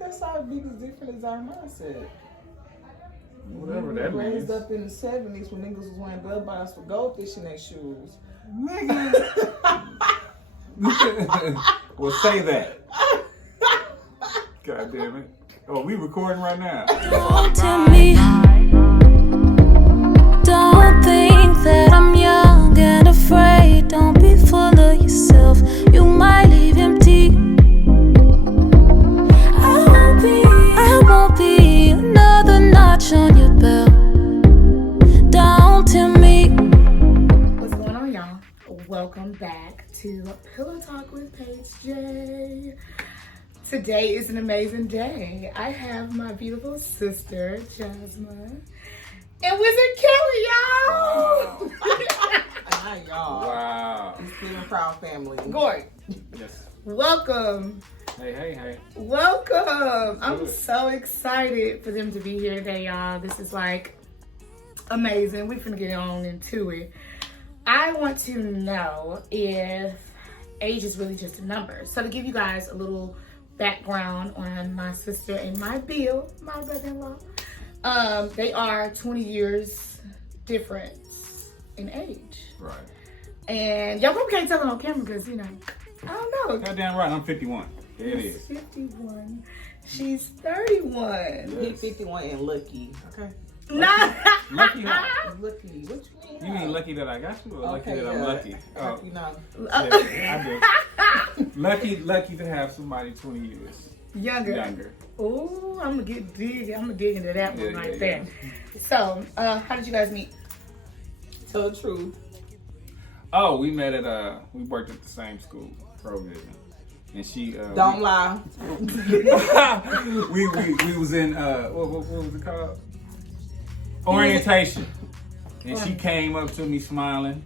that's our biggest difference is our mindset. Whatever We that were means. raised up in the 70s when niggas was wearing bell bottoms with goldfish in their shoes. Nigga. Well, say that. God damn it. Oh, we recording right now. Don't tell me. Don't think that I'm young and afraid. Don't be full of yourself. You might leave empty. I won't be another notch on your belt. Don't tell me. What's going on, y'all? Welcome back to Pillow Talk with Paige J. Today is an amazing day. I have my beautiful sister, Jasma, and Wizard Kelly, y'all. Hi, y'all. Wow. It's Feeling Proud family. Gord, Yes. welcome. Hey. Welcome. I'm Good. so excited for them to be here today, y'all. This is like amazing. We're finna get on into it. I want to know if age is really just a number. So to give you guys a little background on my sister and my beau, my brother-in-law, they are 20 years difference in age. Right. And y'all probably can't tell it on camera because, you know, I don't know. Goddamn right, I'm 51. There it He's is. 51. She's 31. He 51 and lucky. Okay. Nah. Lucky how? Lucky. What you mean? You mean lucky that I got you or lucky that I'm lucky? Oh, You know. yeah, I do. Lucky to have somebody 20 years Younger. Oh, I'm gonna dig into that one right there. Yeah. So, how did you guys meet? Tell the truth. Oh, we met at we worked at the same school, Provision, and she Don't lie. we was in what was it called? Orientation. And she came up to me smiling.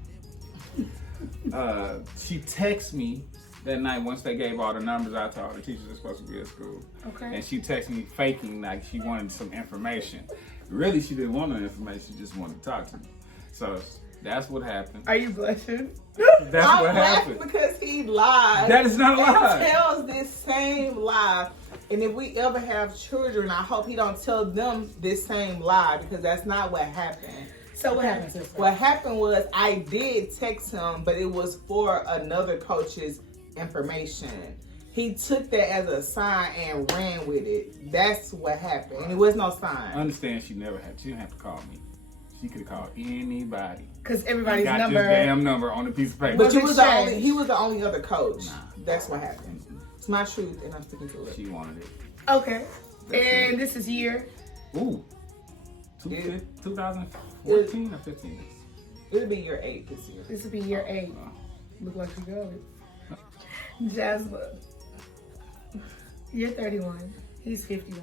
She texted me that night once they gave all the numbers I told the teachers are supposed to be at school. Okay. And she texted me faking like she wanted some information. Really, she didn't want no information. She just wanted to talk to me. So that's what happened. Are you blushing? That's I'm what laughing happened. because he lied. That is not a And lie. tells this same lie. And if we ever have children, I hope he don't tell them this same lie because that's not what happened. So what happened, sister? What happened was I did text him, but it was for another coach's information. He took that as a sign and ran with it. That's what happened. And it was no I sign. understand she didn't have to call me. She could have called anybody. Because everybody's Got number. this damn number on a piece of paper. But Was you it was the changed? only, he was the only other coach. Nah. That's what happened. It's my truth and I'm sticking to it. She wanted it. Okay. That's And this is year. Ooh. Yeah. 2014 or 15? It'll be year 8 this year. This will be year 8. Oh. Look like you got it. Jasma. You're 31. He's 51.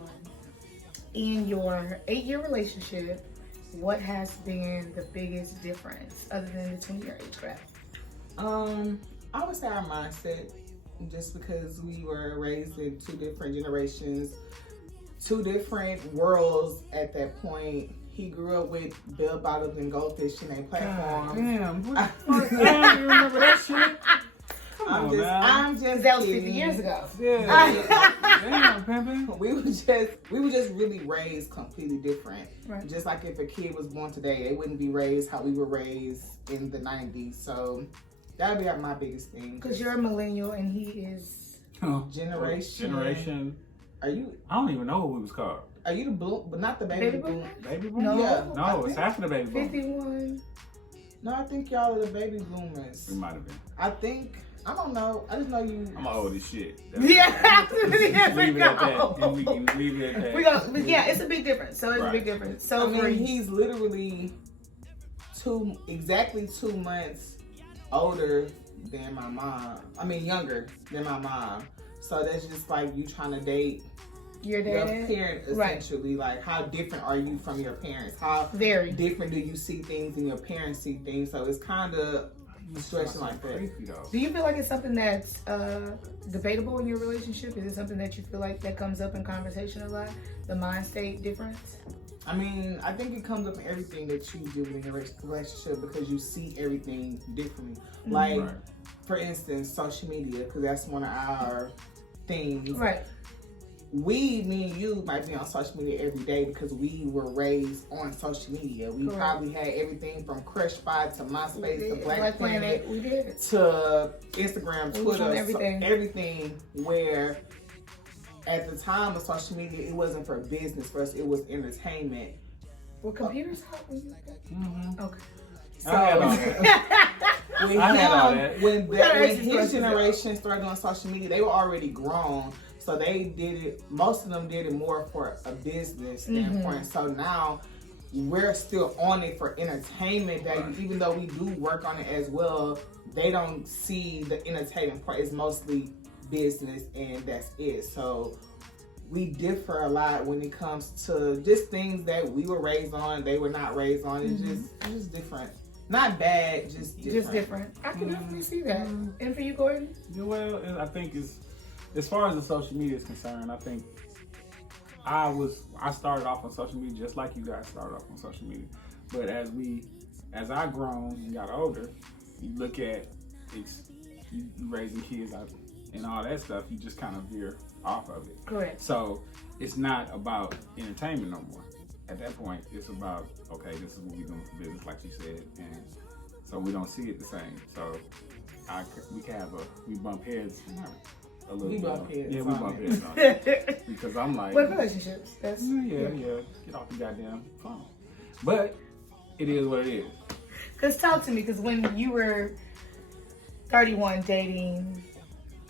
In your 8-year relationship, what has been the biggest difference other than the 20-year age gap? I would say our mindset, just because we were raised in 2 different generations, 2 different worlds at that point. He grew up with bell bottoms and goldfish in their platforms. Damn. What the fuck? You remember that shit? Come on, now. I'm just That was 50 kidding. years ago. Yeah. Damn, pimpin'. We were just really raised completely different. Right. Just like if a kid was born today, they wouldn't be raised how we were raised in the 90s. So that would be my biggest thing. Because you're a millennial and he is. Oh, Generation. Generation. Are you I don't even know what we was called. the blue, but not the baby, Baby boom? boomer? Baby boom? No. Yeah. No, it's after the baby boom. 51. No, I think y'all are the baby boomers. We might have been. I don't know. I just know you. I'm old as shit. Yeah. Leave it at that. And we can leave it at that. Yeah, it's a big difference. So it's a big difference. So I for mean, he's literally exactly 2 months older than my mom. I mean, younger than my mom. So that's just like you trying to date your your dad. parent, Right. essentially. Like, how different are you from your parents? How Very. different do you see things and your parents see things? So it's kind of stretching like that. Creepy though. Do you feel like it's something that's debatable in your relationship? Is it something that you feel like that comes up in conversation a lot? The mind state difference? I mean, I think it comes up in everything that you do in your relationship because you see everything differently. Like, Right. for instance, social media, because that's one of our things. Right. me and you might be on social media every day because we were raised on social media. We Correct. probably had everything from Crush Spot to MySpace to Black Planet We did. to Instagram, It was Twitter, on everything. everything where at the time of social media, it wasn't for business for us, it was entertainment. Were computers hot when you Mm-hmm. Okay. I had all that. I had all that. When gotta when ask these his questions, generation started on social media, they were already grown. So they did it, most of them did it more for a business standpoint. So now we're still on it for entertainment value, even though we do work on it as well. They don't see the entertainment part. It's mostly business and that's it. So we differ a lot when it comes to just things that we were raised on, they were not raised on. It's just different. Not bad, just different. Just different. I can definitely see that. And for you, Gordon? Yeah, well, I think as far as the social media is concerned, I think I started off on social media just like you guys started off on social media. But as I grown and got older, you look at you raising kids and all that stuff, you just kind of veer off of it. Correct. So it's not about entertainment no more. At that point, it's about, okay, this is what we're doing for business, like you said, and so we don't see it the same. So we bump heads a little We bit. bump heads Yeah, we on bump it. heads on it. Because I'm like, But relationships, that's yeah, get off the goddamn phone. But it is what it is. Because talk to me, because when you were 31 dating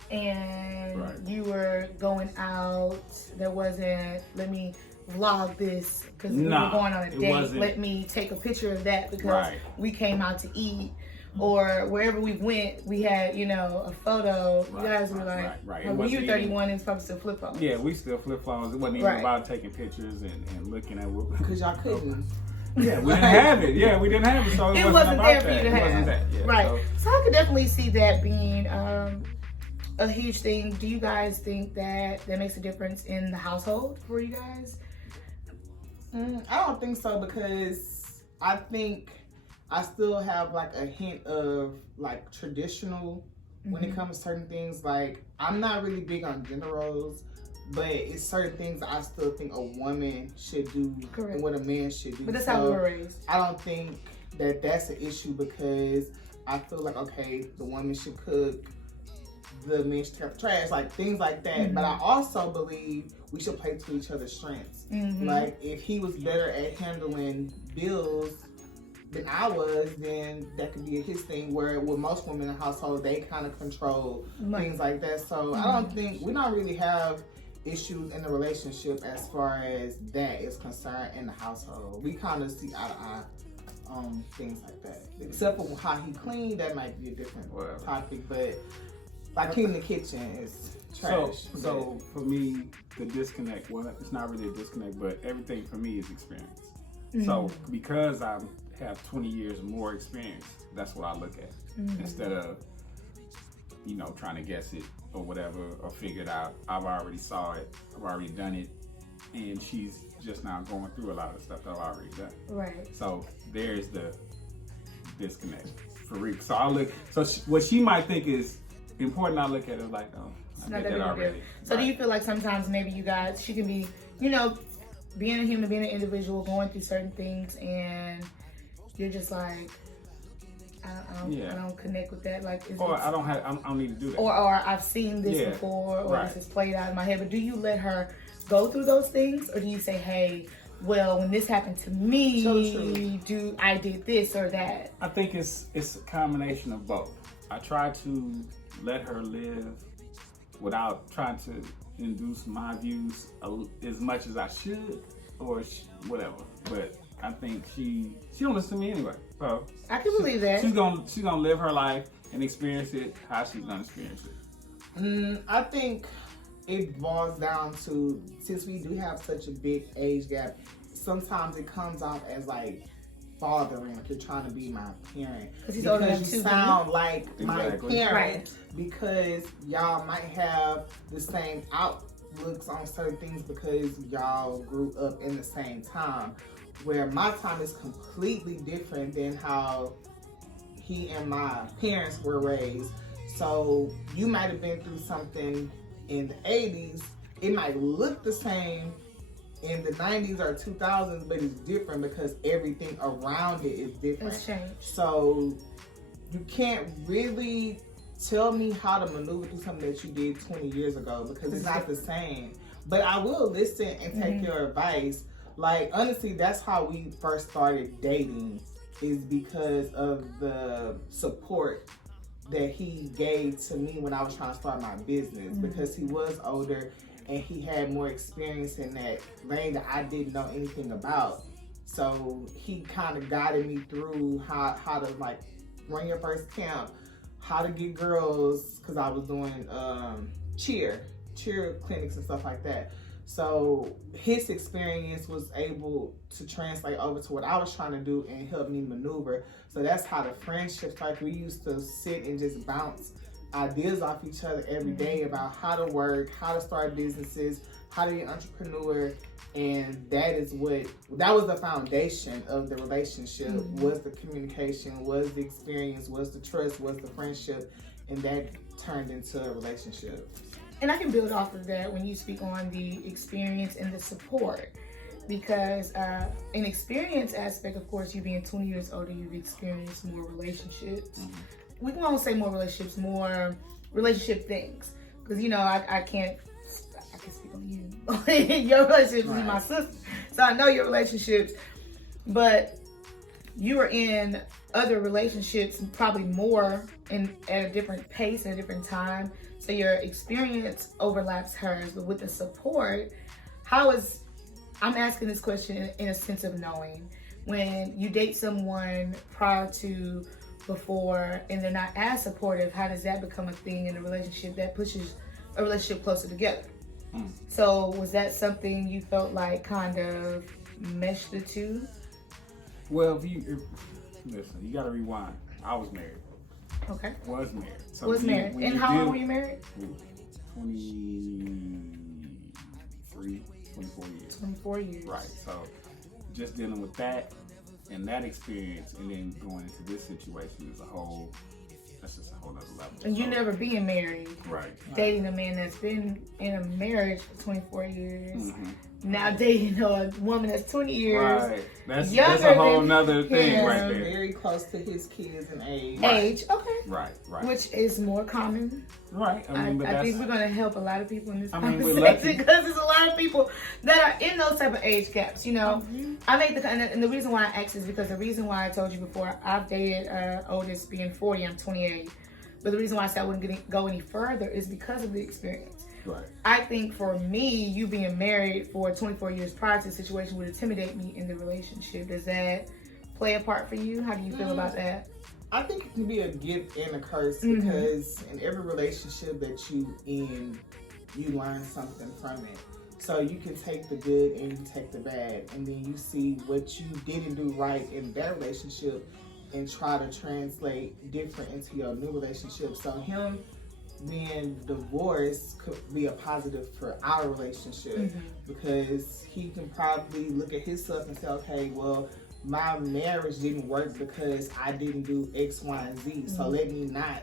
and Right. you were going out, there wasn't, let me vlog this because we were Nah, going on a it date, wasn't. let me take a picture of that because Right. we came out to eat. Or wherever we went, we had, a photo. You guys were like, right. when you were 31, it's probably still flip phones. Yeah, we still flip phones. It wasn't even Right. about taking pictures and looking at what. Because y'all couldn't. Yeah, we didn't have it. Yeah, we didn't have it, so it wasn't there about for you that. to It have. wasn't that. Yeah, Right. so- So I could definitely see that being a huge thing. Do you guys think that makes a difference in the household for you guys? I don't think so because I think I still have like a hint of like traditional when it comes to certain things. Like I'm not really big on gender roles, but it's certain things I still think a woman should do Correct. and what a man should do. But that's how we were raised. I don't think that that's an issue because I feel like, okay, the woman should cook, the men should take the trash, like things like that. But I also believe we should play to each other's strengths. Like if he was better at handling bills than I was, then that could be his thing. Where with most women in the household, they kind of control things like that. So I don't think we don't really have issues in the relationship as far as that is concerned in the household. We kind of see eye to eye on things like that. Except for how he cleaned, that might be a different topic. But like cleaning the kitchen is trash. So for me, the disconnect, well, it's not really a disconnect, but everything for me is experience. So because I have 20 years more experience, that's what I look at. Instead of, trying to guess it or whatever, or figure it out. I've already saw it, I've already done it, and she's just now going through a lot of the stuff that I've already done. Right. So there's the disconnect for real. So what she might think is important, I look at it like, oh, I Not did that that big of a deal. already. So do you feel like sometimes maybe you guys, she can be, being a human, being an individual, going through certain things, and you're just like, I don't connect with that. Like, Or I don't need to do that. Or I've seen this before, or Right. this has played out in my head. But do you let her go through those things, or do you say, hey, well, when this happened to me, I did this or that? I think it's a combination of both. I try to let her live without trying to induce my views as much as I should, or whatever. But I think she don't listen to me anyway. So I can believe that. She's gonna live her life and experience it how she's gonna experience it. I think it boils down to, since we do have such a big age gap, sometimes it comes off as like bothering, like you're trying to be my parent. Because he's older than you two. sound like my Exactly. parent. Right. Because y'all might have the same outlooks on certain things because y'all grew up in the same time. Where my time is completely different than how he and my parents were raised. So you might have been through something in the 80s it might look the same in the 90s or 2000s, but it's different because everything around it is different. It's changed. So you can't really tell me how to maneuver through something that you did 20 years ago because it's not the same. But I will listen and take your advice. Like, honestly, that's how we first started dating, is because of the support that he gave to me when I was trying to start my business, because he was older and he had more experience in that lane that I didn't know anything about. So he kind of guided me through how to like run your first camp, how to get girls, because I was doing cheer clinics and stuff like that. So his experience was able to translate over to what I was trying to do and help me maneuver. So that's how the friendship started. We used to sit and just bounce ideas off each other every day about how to work, how to start businesses, how to be an entrepreneur. And that was the foundation of the relationship, was the communication, was the experience, was the trust, was the friendship, and that turned into a relationship. And I can build off of that when you speak on the experience and the support, because an experience aspect, of course, you being 20 years older, you've experienced more relationships. We won't say more relationships, more relationship things, because I can speak on you. Your relationships with my sister, so I know your relationships, but you were in other relationships probably more at a different pace and a different time. So your experience overlaps hers, but with the support, I'm asking this question in a sense of knowing, when you date someone prior to, before, and they're not as supportive, how does that become a thing in a relationship that pushes a relationship closer together? So was that something you felt like kind of meshed the two? Well, listen, you gotta rewind. I was married. Okay. Was married. So was married. And how long were you married? 24 years. 24 years. Right. So just dealing with that and that experience, and then going into this situation that's just a whole other level. And you never being married. Right. Dating a man that's been in a marriage for 24 years. Now dating a woman that's 20 years. Right. That's a whole nother thing right there. Very close to his kids in age. Age, okay. Right. Which is more common. Right. I think we're going to help a lot of people in this conversation, because there's a lot of people that are in those type of age gaps, I made and the reason why I asked is because the reason why I told you before, I've dated oldest being 40, I'm 28. But the reason why I said I wouldn't go any further is because of the experience. Right. I think for me, you being married for 24 years prior to the situation would intimidate me in the relationship. Does that play a part for you? How do you feel about that? I think it can be a gift and a curse, because in every relationship that you in, you learn something from it. So you can take the good and you take the bad, and then you see what you didn't do right in that relationship and try to translate different into your new relationship. So him being divorced could be a positive for our relationship, because he can probably look at himself and say, okay, well, my marriage didn't work because I didn't do X, Y, and Z. So let me not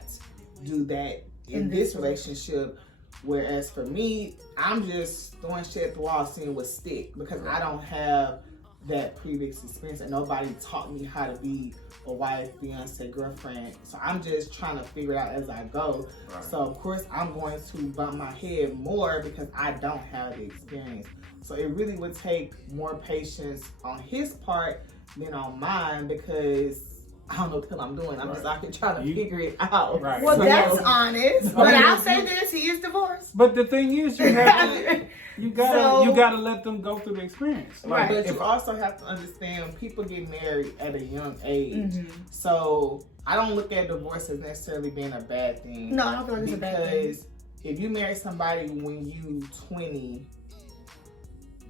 do that in this relationship. Whereas for me, I'm just throwing shit at the wall, seeing what stick, because I don't have that previous experience and nobody taught me how to be a wife, fiance, girlfriend. So I'm just trying to figure it out as I go. Right. So of course I'm going to bump my head more because I don't have the experience. So it really would take more patience on his part than on mine, because I don't know what the hell I'm doing. I'm just out here trying to figure it out. Right. Well, that's honest. But I'll say this: he is divorced. But the thing is, you gotta let them go through the experience. Right. But you also have to understand, people get married at a young age. So I don't look at divorce as necessarily being a bad thing. No, I don't feel like it's a bad thing. Because if you marry somebody when you 20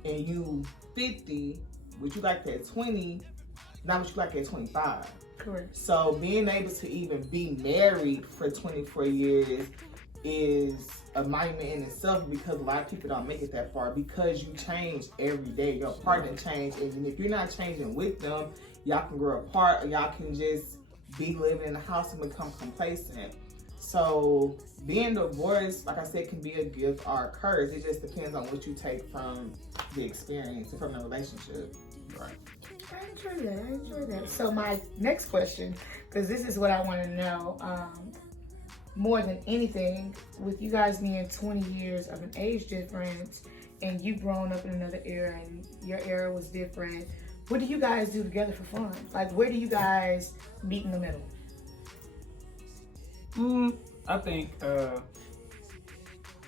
and you 50, what you like at 20, not what you like at 25. Correct. So being able to even be married for 24 years is a monument in itself, because a lot of people don't make it that far, because you change every day. Your partner changes, and if you're not changing with them, y'all can grow apart, or y'all can just be living in the house and become complacent. So being divorced, like I said, can be a gift or a curse. It just depends on what you take from the experience and from the relationship. Right. I enjoy that. So my next question, because this is what I want to know, more than anything, with you guys being 20 years of an age difference, and you grown up in another era, and your era was different, what do you guys do together for fun? Like, where do you guys meet in the middle? I think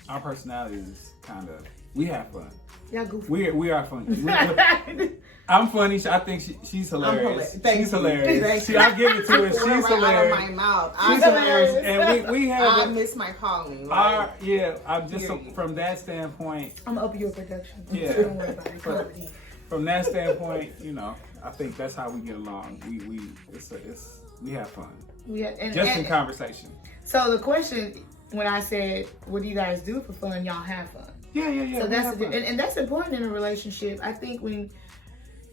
our personalities kind of, we have fun. Y'all goofy. We are funny. I'm funny. I think she's hilarious. She's hilarious. I give it to her. She's Right hilarious. out of my mouth. She's hilarious. And we have. I miss my calling. I'm just from that standpoint. I'm gonna open your production. Yeah. So don't worry about it. From that standpoint, I think that's how we get along. We have fun. In conversation. So the question, when I said, "What do you guys do for fun?" Y'all have fun. Yeah. So and that's important in a relationship. I think when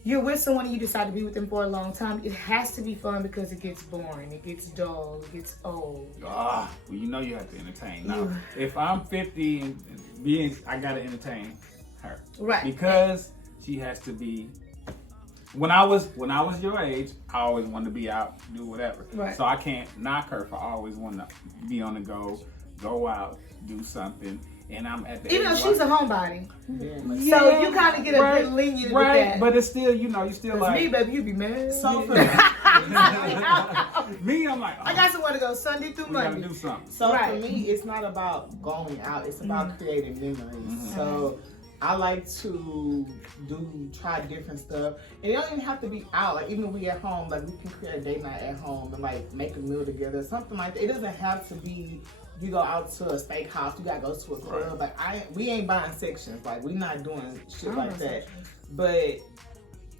you're with someone and you decide to be with them for a long time, it has to be fun because it gets boring, it gets dull, it gets old. Well, you have to entertain. Now, if I'm 50 and I gotta entertain her, right? Because she has to be. When I was your age, I always wanted to be out, do whatever. Right. So I can't knock her for always wanting to be on the go out, do something. And I'm at the even though she's a homebody, Yeah, so you kind of get a bit lenient with that. But it's still, you still like me, baby, you be mad. So for me, I'm like, I got somewhere to go Sunday through we Monday. gotta do something. So for me, it's not about going out. It's about creating memories. So I like to try different stuff. And it don't even have to be out. Like even when we at home, like we can create a date night at home and like make a meal together, something like that. It doesn't have to be you go out to a steakhouse, you gotta go to a club. Like we ain't buying sections. Like we not doing shit like that. But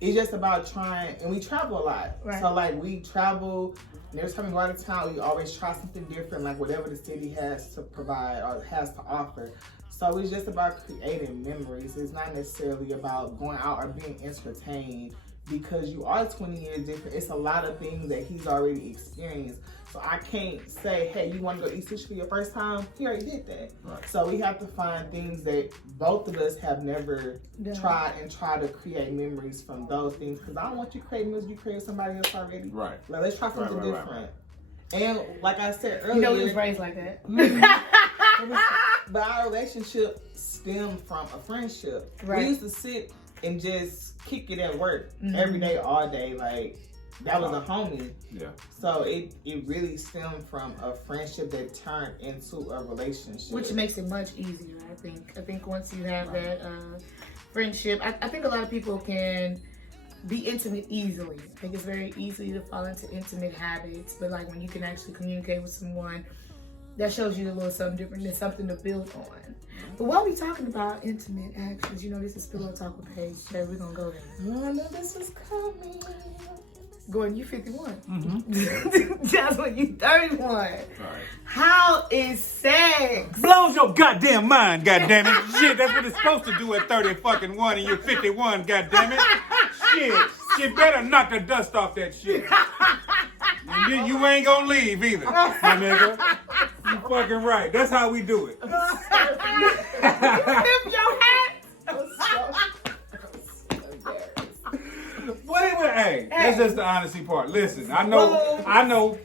it's just about trying, and we travel a lot. Right. So like we travel, and every time we go out of town, we always try something different, like whatever the city has to provide or has to offer. So it's just about creating memories. It's not necessarily about going out or being entertained because you are 20 years different. It's a lot of things that he's already experienced. So I can't say, hey, you want to go eat sushi for your first time? He already did that. Right. So we have to find things that both of us have never tried and try to create memories from those things. Because I don't want you to create memories you create somebody else already. Right. Like, let's try something different. Right. And like I said earlier, you know, we was raised like that. But our relationship stemmed from a friendship. Right. We used to sit and just kick it at work every day, all day. Like, that was a homie. Yeah. So it really stemmed from a friendship that turned into a relationship. Which makes it much easier, I think. I think once you have that friendship, I think a lot of people can be intimate easily. I think it's very easy to fall into intimate habits, but like when you can actually communicate with someone, that shows you a little something different. There's something to build on. But while we talking about intimate actions, this is Pillow Talk with Paige. So we're gonna go there. I know this is coming. Gordon, you 51. Jasma, you 31. Right. How is sex? Blows your goddamn mind, goddammit. Shit, that's what it's supposed to do at 30-fucking-1 and you're 51, goddammit. Shit, better knock the dust off that shit. And then you ain't gonna leave either, my nigga. You fucking right. That's how we do it. Tip your hat. Hey, that's just the honesty part. Listen, I know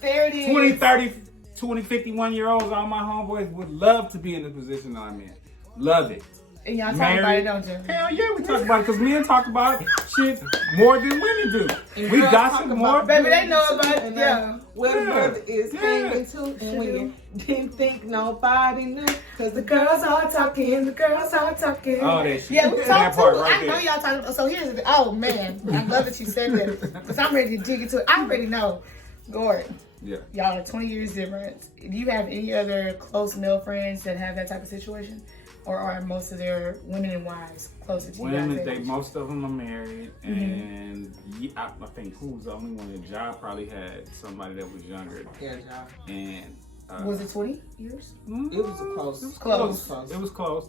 There it is. 20, 30, 20, 51-year-olds, all my homeboys would love to be in the position that I'm in. Love it. And y'all talk about it, don't you? Hell yeah, we talk about it because men talk about shit more than women do. And We girls gossip talk more. about Baby, they know about it. And Yeah. what Yeah. brother is Yeah. hanging to, and when you didn't think nobody knew, because the Girls are talking. The girls are talking. Oh, that shit. Yeah, we That talked part too. right I know there. y'all talking. So here's the. Oh man, I love that you said that because I'm ready to dig into it. I already know, Gordon. Yeah. Y'all are 20 years different. Do you have any other close male friends that have that type of situation, or are most of their women and wives closer to you guys? Most of them are married, and I think who's the only one? Job probably had somebody that was younger, yeah, job. and Was it 20 years? It was close. It was Close. close. It was close,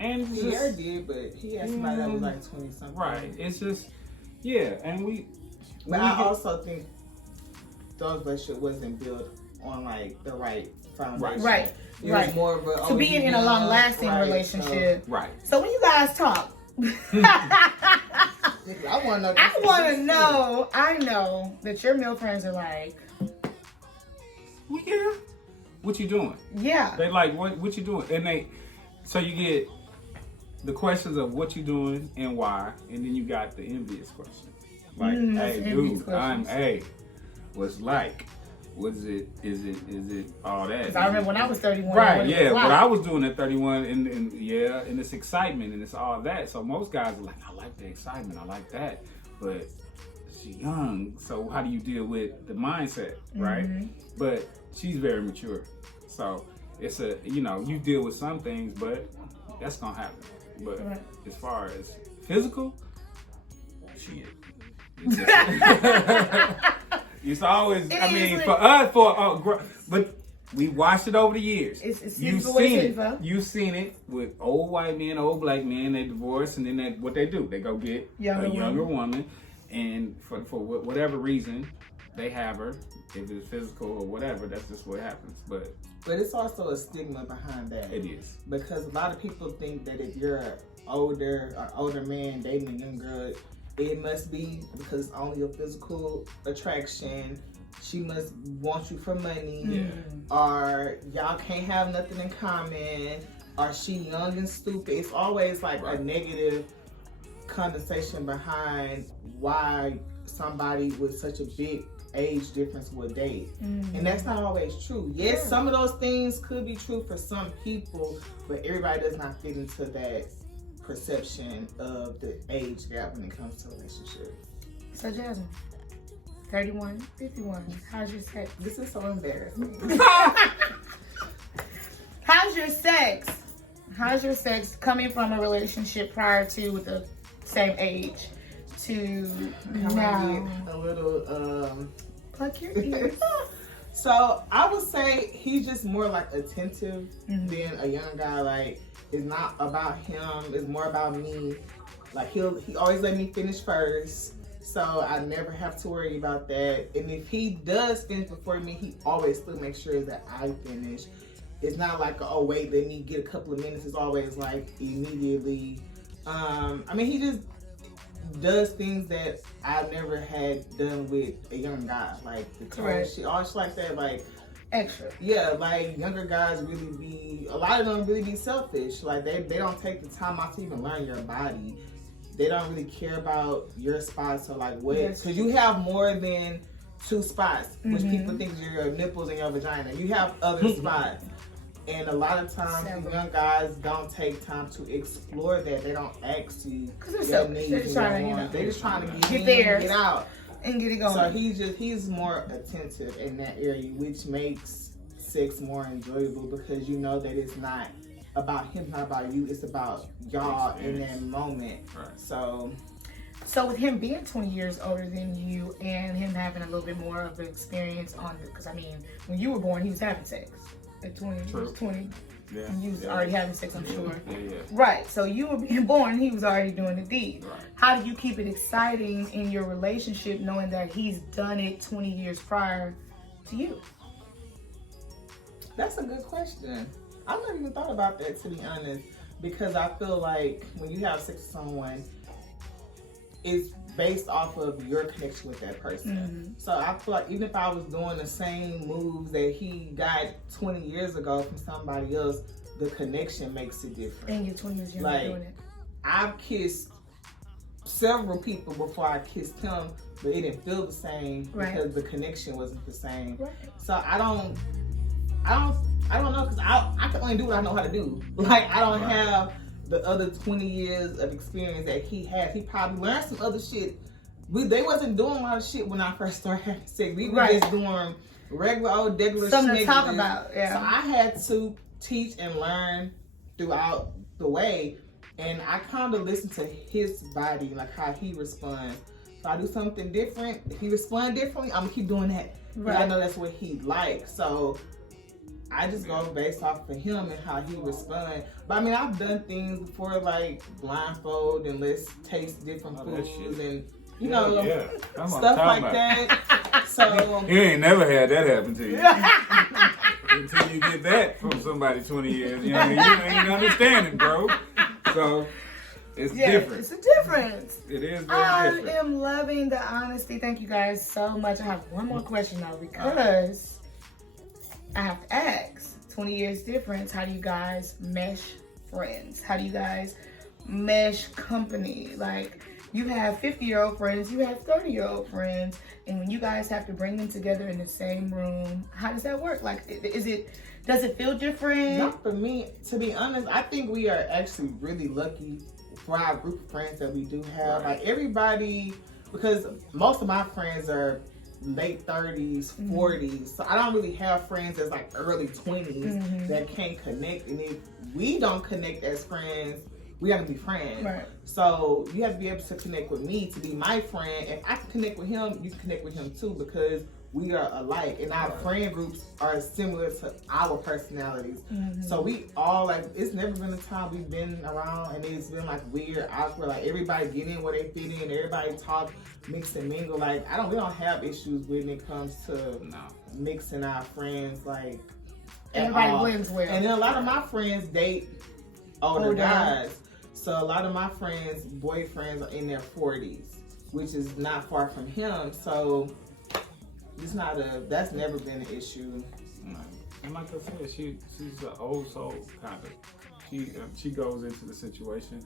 and it was Pierre just, did, but he had somebody that was like 20 something. right. It's just and we. But I also think those relationships wasn't built on like the right foundation. Right. It was more of a To be in a long-lasting relationship. Right. So when you guys talk, I want to know. I know that your male friends are like, Well, yeah. What you doing? yeah. They like, what you doing? And so you get the questions of what you doing and why, and then you got the envious question. Like, hey, dude, what's like? What is it? Is it all that? Because I remember when I was 31. Right, yeah, but I was doing at 31, and it's excitement and it's all that. So most guys are like, I like the excitement, I like that, but she's young, so how do you deal with the mindset, right? Mm-hmm. But she's very mature, so it's you deal with some things, but that's gonna happen. But as far as physical, shit. It's always, for us, but we watched it over the years. You've seen it with old white men, old black men. They divorce, and then what they do, they go get a younger woman, and for whatever reason, they have her. If it's physical or whatever, that's just what happens. But it's also a stigma behind that. It is, because a lot of people think that if you're an older man dating a young girl, it must be because it's only a physical attraction. She must want you for money, or y'all can't have nothing in common, or she young and stupid. It's always like a negative conversation behind why somebody with such a big age difference would date. And that's not always true. Yes, some of those things could be true for some people, but everybody does not fit into that perception of the age gap when it comes to relationships. So Jasmine, 31, 51, how's your sex? This is so embarrassing. How's your sex? How's your sex coming from a relationship prior to with the same age to now? A little Pluck your ears. So I would say he's just more like attentive than a young guy. Like, it's not about him, it's more about me. Like, he always let me finish first, so I never have to worry about that. And if he does finish before me, he always still makes sure that I finish. It's not like, oh wait, let me get a couple of minutes. It's always like immediately. He just does things that I've never had done with a young guy. Like the car, she always like that, like extra. Yeah, like younger guys a lot of them really be selfish. Like they don't take the time out to even learn your body. They don't really care about your spots or like what, because you have more than 2 spots, which people think is your nipples and your vagina. You have other spots. And a lot of times, the young guys don't take time to explore that. They don't ask you their needs. They're just trying to get there, get out, and get it going. So he's more attentive in that area, which makes sex more enjoyable because you know that it's not about him, not about you. It's about y'all in that moment. Right. So with him being 20 years older than you and him having a little bit more of an experience on it, because when you were born, he was having sex. At 20, he was 20, and you was already having sex, I'm sure. Yeah. Right, so you were being born, he was already doing the deed. Right. How do you keep it exciting in your relationship knowing that he's done it 20 years prior to you? That's a good question. I've never even thought about that, to be honest, because I feel like when you have sex with someone, it's based off of your connection with that person. So I feel like even if I was doing the same moves that he got 20 years ago from somebody else, the connection makes it different. And you're 20 years younger doing it. I've kissed several people before I kissed him, but it didn't feel the same because the connection wasn't the same. Right. So I don't know, because I can only do what I know how to do. Like, I don't have the other 20 years of experience that he has. He probably learned some other shit. They wasn't doing a lot of shit when I first started having sex. We were just doing regular old shit. Something to talk about, So I had to teach and learn throughout the way. And I kind of listen to his body, like how he responds. If I do something different, if he responds differently, I'm gonna keep doing that. Right. I know that's what he likes. So I just go based off of him and how he responds. But I've done things before, like blindfold and let's taste different foods, and you know, Yeah. Come on, stuff talk like about that. So You ain't never had that happen to you. Until you get that from somebody 20 years, you ain't understanding, bro. So it's different. It's a difference. It is very I different. am loving the honesty. Thank you guys so much. I have one more question though, because I have to ask. 20 years difference. How do you guys mesh friends? How do you guys mesh company? Like, you have 50-year-old friends, you have 30-year-old friends, and when you guys have to bring them together in the same room, how does that work? Like, does it feel different? not for me, to be honest, I think we are actually really lucky for our group of friends that we do have. Right. Like everybody, because most of my friends are late 30s, 40s. So I don't really have friends that's like early 20s that can't connect. And if we don't connect as friends, we gotta be friends. Right. So you have to be able to connect with me to be my friend. If I can connect with him, you can connect with him too, because we are alike and our friend groups are similar to our personalities. So we all like, it's never been a time we've been around and it's been like weird, awkward, like everybody get in where they fit in, everybody talk, mix and mingle. Like we don't have issues when it comes to mixing our friends, like Everybody blends well. And then a lot of my friends date older guys. So a lot of my friends' boyfriends are in their 40s, which is not far from him. So that's never been an issue. And like I said, she's an old soul kind of. She goes into the situation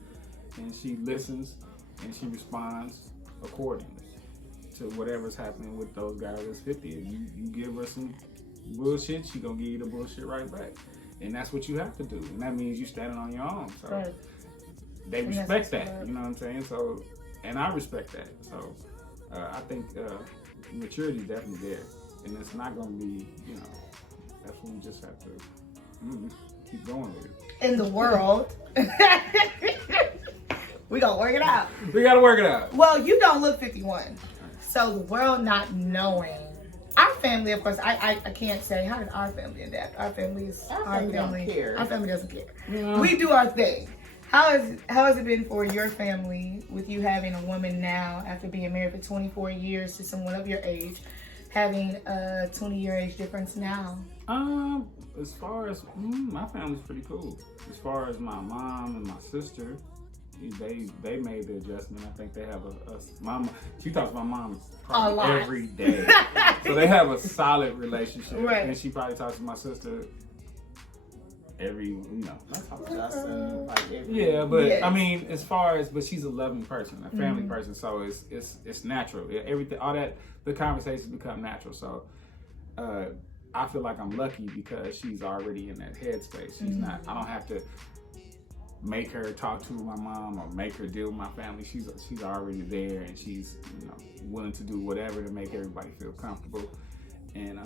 and she listens and she responds accordingly to whatever's happening with those guys that's 50. If you give her some bullshit, she gonna give you the bullshit right back. And that's what you have to do. And that means you standing on your own. So they respect that. You know what I'm saying? So, and I respect that. So I think maturity is definitely there. And it's not gonna be, that's when we just have to keep going with it. In the world, we gonna work it out. We gotta work it out. Well, you don't look 51. So the world not knowing. Our family, of course, I can't say, how did our family adapt? Our family is Our family don't care. Our family doesn't care. We do our thing. How has it been for your family with you having a woman now after being married for 24 years to someone of your age, having a 20-year age difference now? As far as my family's pretty cool. As far as my mom and my sister, they made the adjustment. I think they have a mom. She talks to my mom probably every day, so they have a solid relationship. Right. And she probably talks to my sister every, I talk to Justin like every Yeah, but Yes. I mean, as far as, but she's a loving person, a family person, so it's natural. Everything, all that, the conversations become natural. So I feel like I'm lucky because she's already in that headspace. She's not. I don't have to make her talk to my mom or make her deal with my family. She's already there, and she's willing to do whatever to make everybody feel comfortable. And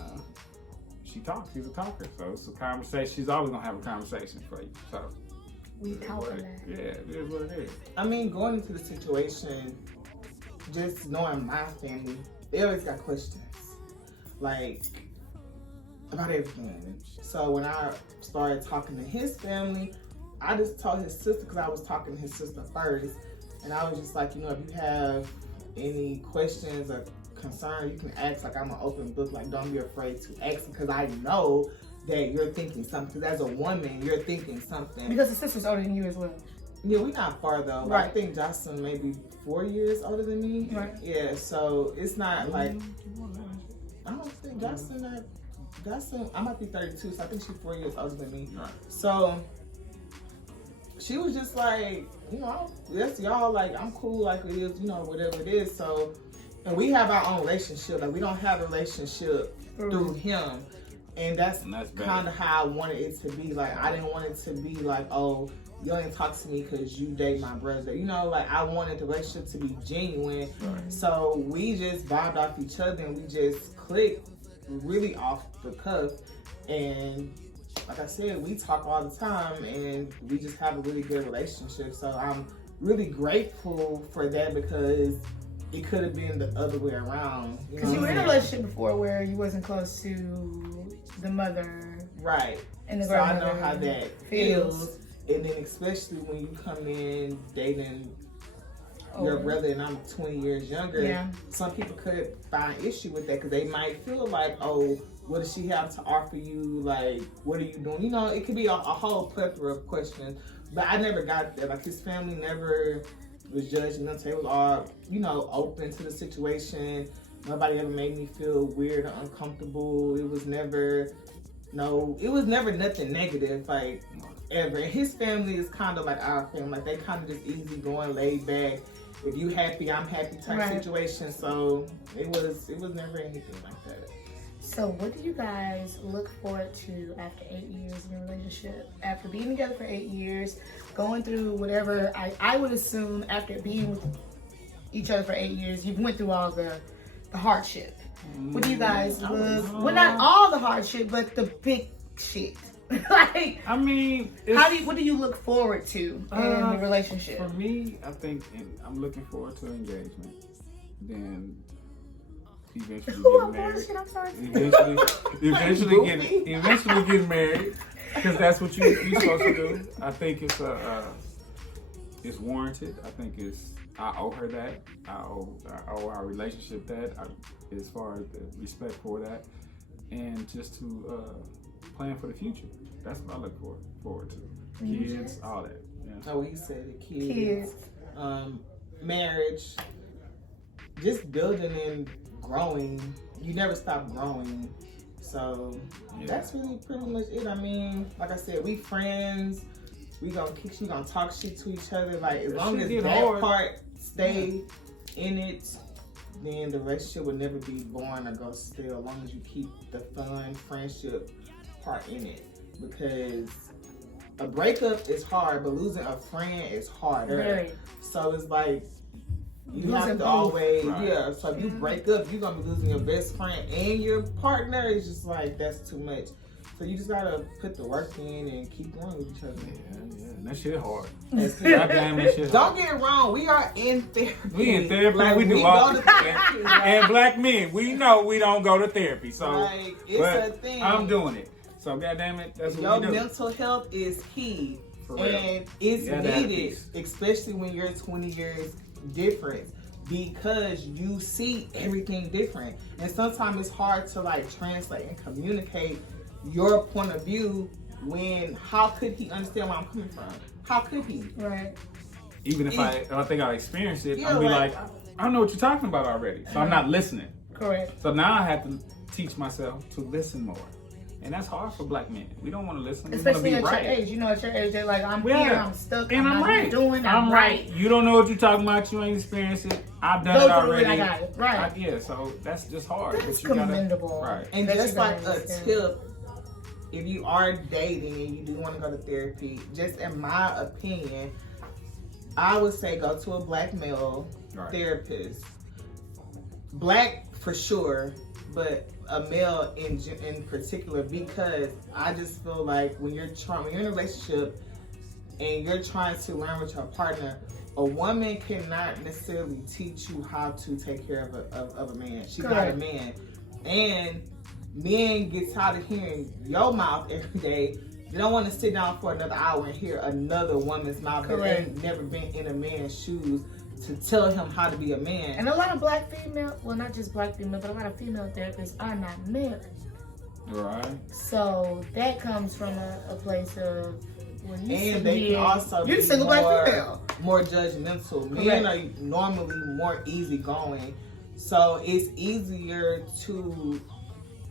she talks. She's a talker, so it's a conversation. She's always gonna have a conversation for you. So We talk a lot. yeah, it is what it is. I mean, going into the situation, just knowing my family, they always got questions, like, about everything. So when I started talking to his family, I just told his sister, because I was talking to his sister first, and I was just like, if you have any questions or concern, you can ask. Like, I'm an open book. Like, don't be afraid to ask, because I know that you're thinking something. Because as a woman, you're thinking something. Because the sister's older than you as well. Yeah, we're not far though. Right. I think Jasma maybe 4 years older than me. Right. Yeah, so it's not like, I don't think Jasma, I might be 32, so I think she's 4 years older than me. Right. So she was just like, that's y'all, like, I'm cool like it is, whatever it is. So, and we have our own relationship. Like, we don't have a relationship through him. And that's kind of how I wanted it to be. Like, I didn't want it to be like, oh, you only talk to me because you date my brother. Like, I wanted the relationship to be genuine. Right. So we just vibed off each other and we just clicked really off the cuff. And like I said, we talk all the time and we just have a really good relationship. So I'm really grateful for that, because it could have been the other way around. Because you were in a relationship before where you wasn't close to the mother. Right. And the so I grandmother. know how that feels. And then especially when you come in dating your brother and I'm 20 years younger, Yeah. some people could find issue with that because they might feel like, oh, what does she have to offer you? Like, what are you doing? You know, it could be a whole plethora of questions. But I never got that. Like, his family never was judgmental. They was all, you know, open to the situation. Nobody ever made me feel weird or uncomfortable. It was never nothing negative, like, ever. And his family is kind of like our family. Like, they kind of just easy going, laid back. If you happy, I'm happy type situation. So it was never anything like that. So what do you guys look forward to after 8 years in a relationship? After being together for 8 years, going through whatever, I would assume after being with each other for 8 years, you've went through all the hardship. What do you guys look, well, not all the hardship, but the big shit. Like, I mean, what do you look forward to in the relationship? For me, I think I'm looking forward to engagement. Then eventually getting married. I'm sorry. Eventually getting married, because that's what you're supposed to do. I think it's warranted. I think I owe her that. I owe our relationship that. As far as the respect for that, and just to plan for the future. That's what I look forward to. Kids, all that. Yeah. Oh, he said it. Kids. Marriage. Just building and growing. You never stop growing. So that's really pretty much it. I mean, like I said, we friends. We gonna talk shit to each other. Like, as long as that part stay in it, then the relationship will never be boring or go stale. As long as you keep the fun friendship part in it. Because a breakup is hard, but losing a friend is harder. Very. So it's like, you Losing have to both. always, so if you break up, you're gonna be losing your best friend and your partner. It's just like, that's too much. So you just gotta put the work in and keep going with each other. Yeah. That shit hard. Goddamn, that shit Don't get it wrong. We are in therapy. We in therapy. Like, we do go all to therapy. and black men, we know we don't go to therapy. So Like, it's a thing. I'm doing it. So goddamn it, that's Your what we do. mental health is key. For real. And it's You gotta have needed, peace. especially when you're 20 years difference, because you see everything different. And sometimes it's hard to like translate and communicate your point of view when, how could he understand where I'm coming from? How could he? Right. Even if I think I experienced it, Yeah, I'll be like, like, I don't know what you're talking about already. So I'm not listening. Correct. So now I have to teach myself to listen more. And that's hard for black men. We don't want to listen. Especially we at want to be your right. age. You know, at your age, they're like, I'm Yeah. here, I'm stuck, And I'm not right. doing, I'm right. You don't know what you're talking about. You ain't experienced it. I've done Go it through already. it, I got it. Right. Yeah, so that's just hard. That's But you commendable. Right. And That just you like guys a understand. tip, if you are dating and you do want to go to therapy, just in my opinion, I would say go to a black male therapist. Black for sure, but a male in particular, because I just feel like when you're in a relationship and you're trying to learn with your partner, a woman cannot necessarily teach you how to take care of a man. She's not a man. And men get tired of hearing your mouth every day. They don't want to sit down for another hour and hear another woman's mouth that ain't never been in a man's shoes to tell him how to be a man. And a lot of black female, well, not just black female, but a lot of female therapists are not married. Right. So that comes from a place of, well, and they can also you're be single black female. more judgmental. Men are normally more easygoing, so it's easier to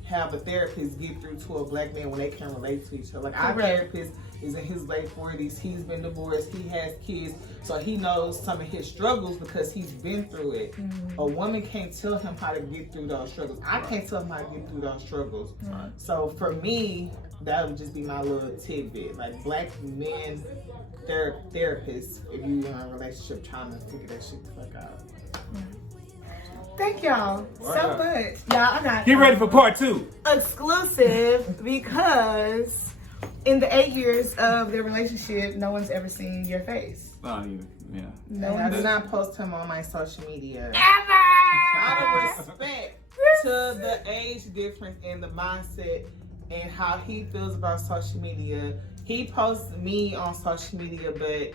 have a therapist get through to a black man when they can relate to each other. Like, our therapist is in his late 40s. He's been divorced. He has kids, so he knows some of his struggles because he's been through it. A woman can't tell him how to get through those struggles. I can't tell him how to get through those struggles. So for me, that would just be my little tidbit. Like, black men therapists, if you're in a relationship trying to figure that shit the fuck out. Thank y'all so much. Y'all, I got Get ready for part 2. Exclusive, because in the 8 years of their relationship, no one's ever seen your face. Not even. Yeah. No I one's do not post him on my social media. ever. Out of respect to the age difference and the mindset and how he feels about social media. He posts me on social media, but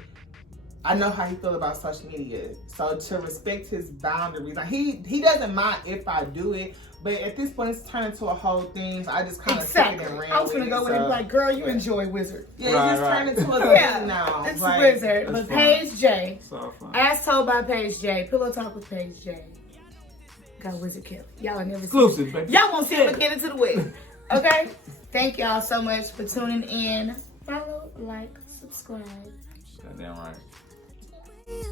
I know how he feel about social media. So to respect his boundaries, like he doesn't mind if I do it, but at this point it's turned into a whole thing. So I just kind of Exactly. took it and ran I was with gonna go it, with it and be so. like, girl, you enjoy Wizard. Yeah, Right, it's just right. turned into a Yeah, thing now. it's Like, Wizard. That's But fine. Paige J, It's all fun. as told by Paige J, Pillow Talk with Paige J, got Wizard Kelly. Y'all ain't never Exclusive, baby. Y'all won't see him again into the week. Okay? Thank y'all so much for tuning in. Follow, like, subscribe. Goddamn right. If